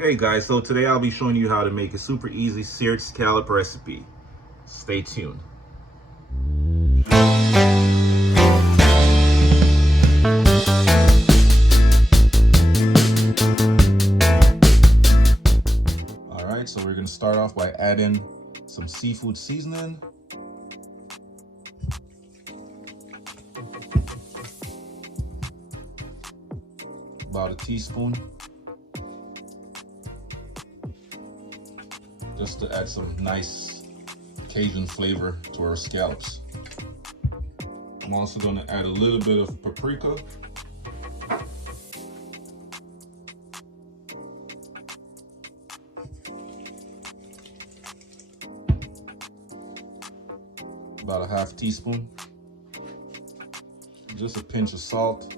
Hey guys, so today I'll be showing you how to make a super easy seared scallop recipe. Stay tuned. Alright, so we're going to start off by adding some seafood seasoning. About a teaspoon. Just to add some nice Cajun flavor to our scallops. I'm also going to add a little bit of paprika. About a half teaspoon. Just a pinch of salt.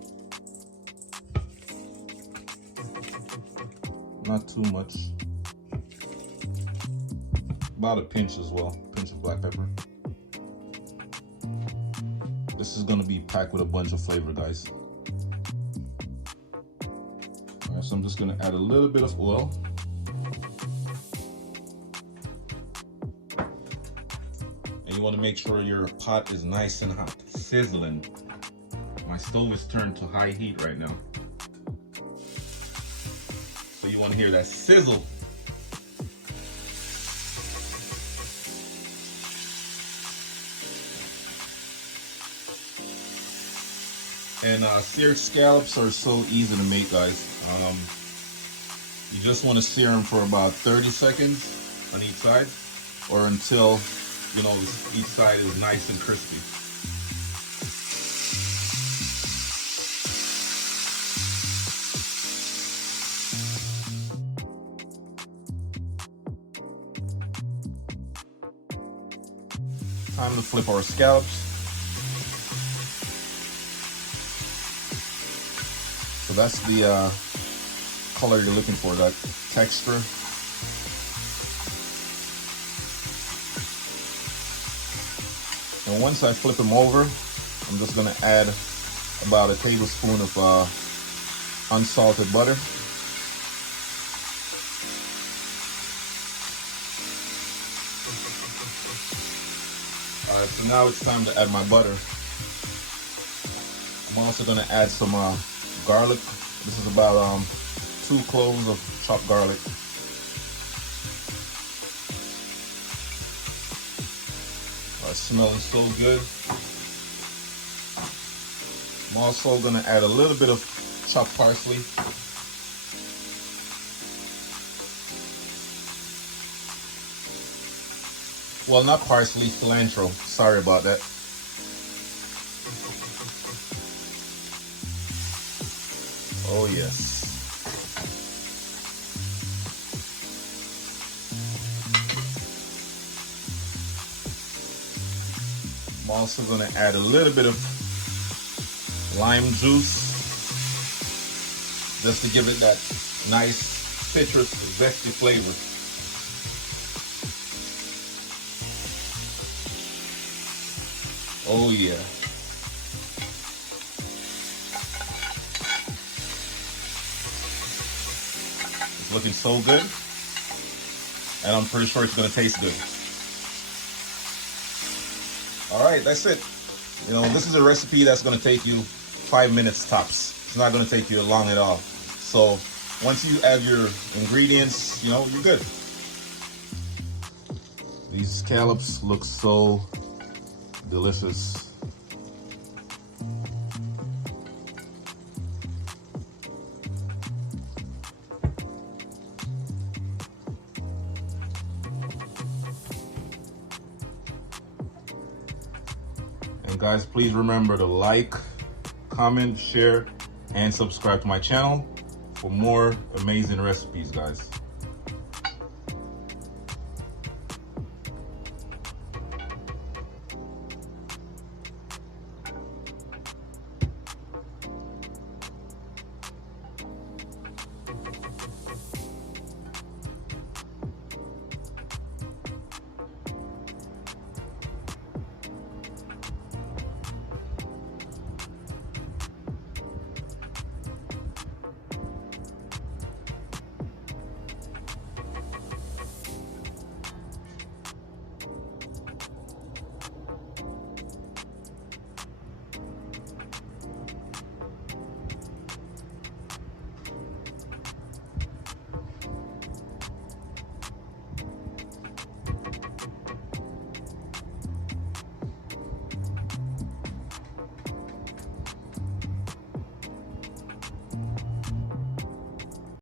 Not too much. About a pinch as well, pinch of black pepper. This is gonna be packed with a bunch of flavor, guys. All right, so I'm just gonna add a little bit of oil. And you wanna make sure your pot is nice and hot, sizzling. My stove is turned to high heat right now. So you wanna hear that sizzle. And seared scallops are so easy to make, guys. You just want to sear them for about 30 seconds on each side, or until, you know, each side is nice and crispy. Time to flip our scallops. So that's the color you're looking for, that texture. And once I flip them over, I'm just gonna add about a tablespoon of unsalted butter. All right, so now it's time to add my butter. I'm also gonna add some garlic. This is about 2 cloves of chopped garlic. It's smelling so good. I'm also gonna add a little bit of chopped parsley. Well, not parsley, cilantro. Sorry about that. Oh yes. I'm also going to add a little bit of lime juice, just to give it that nice citrus, zesty flavor. Oh yeah. Looking so good, and I'm pretty sure it's gonna taste good. All right, that's it. You know, this is a recipe that's gonna take you 5 minutes tops. It's not gonna take you long at all. So once you add your ingredients, you know, you're good. These scallops look so delicious. And guys, please remember to like, comment, share, and subscribe to my channel for more amazing recipes, guys.